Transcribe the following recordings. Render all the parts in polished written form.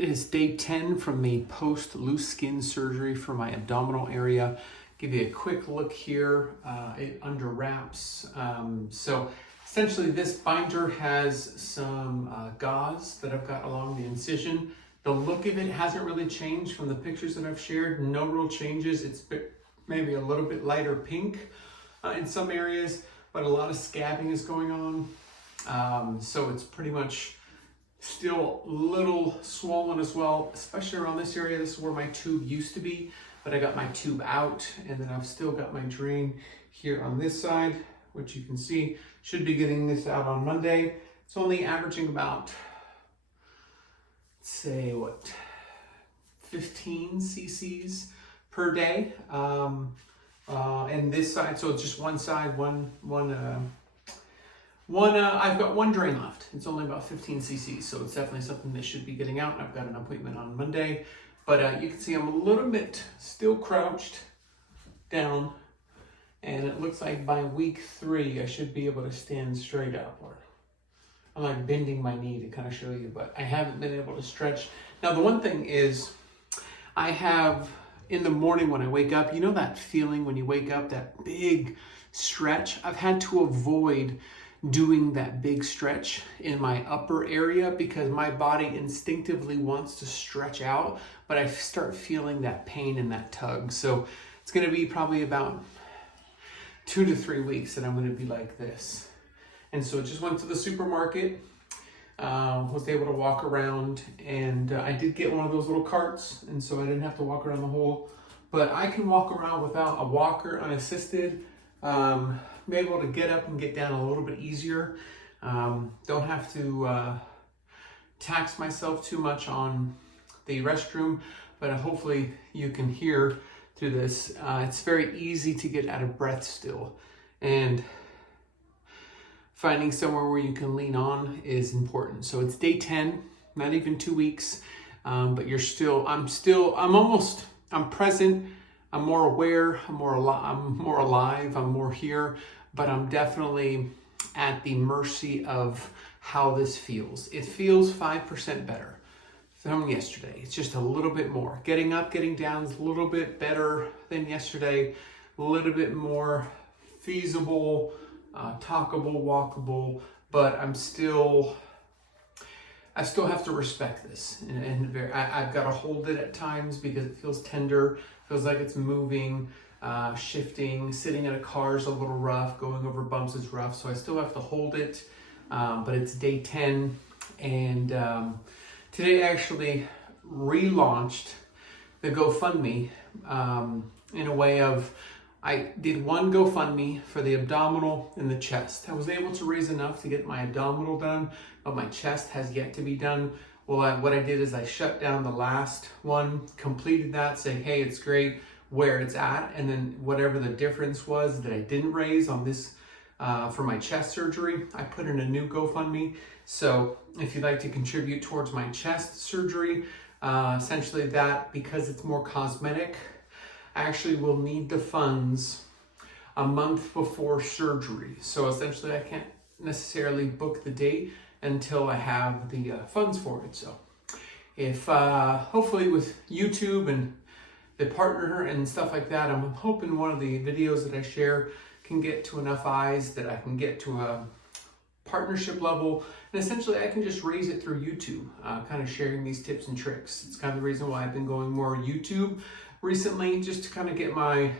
It is day 10 from the post loose skin surgery for my abdominal area. Give you a quick look here. It under wraps. So essentially this binder has some gauze that I've got along the incision. The look of it hasn't really changed from the pictures that I've shared. No real changes. It's maybe a little bit lighter pink in some areas, but a lot of scabbing is going on. So it's pretty much still a little swollen as well, especially around this area. This is where my tube used to be, but I got my tube out, and then I've still got my drain here on this side, which you can see. Should be getting this out on Monday. It's only averaging about, say what, 15 cc's per day. And this side, so it's just one side, I've got one drain left. It's only about 15 cc's, so it's definitely something that should be getting out. And I've got an appointment on Monday, but you can see I'm a little bit still crouched down, and it looks like by week 3 I should be able to stand straight up. Or I'm like bending my knee to kind of show you, but I haven't been able to stretch. Now the one thing is, I have in the morning when I wake up, you know that feeling when you wake up, that big stretch? I've had to avoid doing that big stretch in my upper area because my body instinctively wants to stretch out, but I start feeling that pain and that tug. So it's going to be probably about 2 to 3 weeks that I'm going to be like this. And so just went to the supermarket, was able to walk around, and I did get one of those little carts, and so I didn't have to walk around the hole, but I can walk around without a walker unassisted. Be able to get up and get down a little bit easier. Don't have to tax myself too much on the restroom, but hopefully you can hear through this. It's very easy to get out of breath still, and finding somewhere where you can lean on is important. So it's day 10, not even 2 weeks, but I'm present. I'm more aware, I'm more alive, I'm more here, but I'm definitely at the mercy of how this feels. It feels 5% better from yesterday. It's just a little bit more. Getting up, getting down is a little bit better than yesterday, a little bit more feasible, talkable, walkable, but I still have to respect this, and I've got to hold it at times because it feels tender, feels like it's moving, shifting. Sitting in a car is a little rough, going over bumps is rough, so I still have to hold it, but it's day 10, and today I actually relaunched the GoFundMe in a way of, I did one GoFundMe for the abdominal and the chest. I was able to raise enough to get my abdominal done, but my chest has yet to be done. Well, what I did is I shut down the last one, completed that, saying, hey, it's great where it's at, and then whatever the difference was that I didn't raise on this for my chest surgery, I put in a new GoFundMe. So if you'd like to contribute towards my chest surgery, essentially that, because it's more cosmetic, I actually will need the funds a month before surgery. So essentially I can't necessarily book the date until I have the funds for it. So if hopefully with YouTube and the partner and stuff like that, I'm hoping one of the videos that I share can get to enough eyes that I can get to a partnership level, and essentially I can just raise it through YouTube, kind of sharing these tips and tricks. It's kind of the reason why I've been going more YouTube recently, just to kind of get my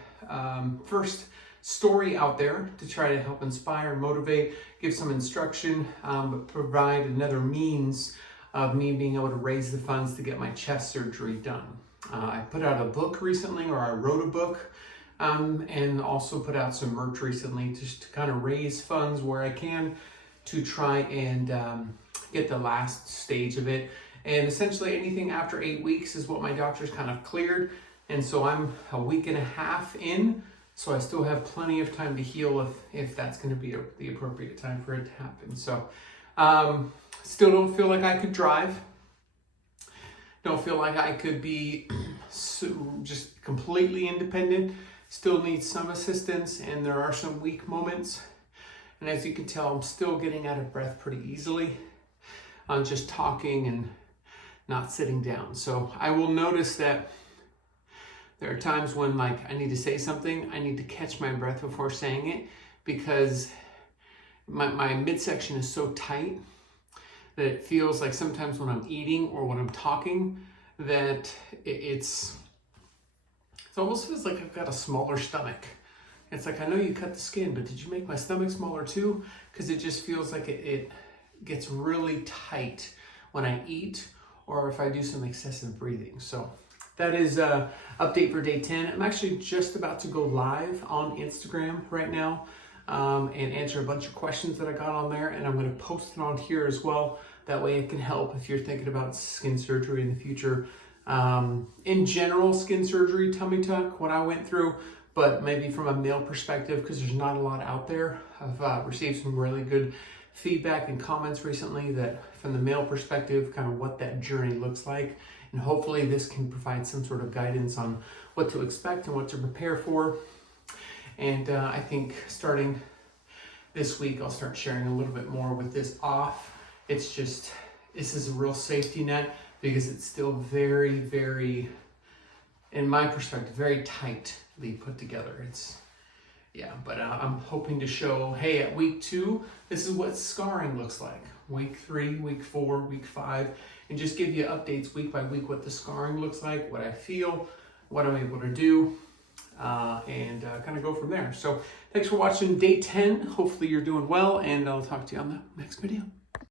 first story out there to try to help inspire, motivate, give some instruction, but provide another means of me being able to raise the funds to get my chest surgery done. I put out a book recently, or I wrote a book, and also put out some merch recently just to kind of raise funds where I can to try and get the last stage of it. And essentially anything after 8 weeks is what my doctor's kind of cleared. And so I'm a week and a half in, so I still have plenty of time to heal if that's going to be the appropriate time for it to happen. So still don't feel like I could drive. Don't feel like I could be just completely independent. Still need some assistance, and there are some weak moments. And as you can tell, I'm still getting out of breath pretty easily on just talking and not sitting down. So I will notice that there are times when like I need to say something, I need to catch my breath before saying it, because my midsection is so tight that it feels like sometimes when I'm eating or when I'm talking that it almost feels like I've got a smaller stomach. It's like, I know you cut the skin, but did you make my stomach smaller too? Because it just feels like it gets really tight when I eat or if I do some excessive breathing. So that is update for day 10. I'm actually just about to go live on Instagram right now and answer a bunch of questions that I got on there, and I'm going to post it on here as well. That way it can help if you're thinking about skin surgery in the future. In general, skin surgery, tummy tuck, what I went through, but maybe from a male perspective, because there's not a lot out there. I've received some really good feedback and comments recently that from the male perspective, kind of what that journey looks like. And hopefully this can provide some sort of guidance on what to expect and what to prepare for. And I think starting this week, I'll start sharing a little bit more with this off. It's just, this is a real safety net because it's still very, very, in my perspective, very tightly put together. Yeah, but I'm hoping to show, hey, at week 2, this is what scarring looks like. Week 3, week 4, week 5, and just give you updates week by week what the scarring looks like, what I feel, what I'm able to do, and kind of go from there. So thanks for watching day 10. Hopefully you're doing well, and I'll talk to you on the next video.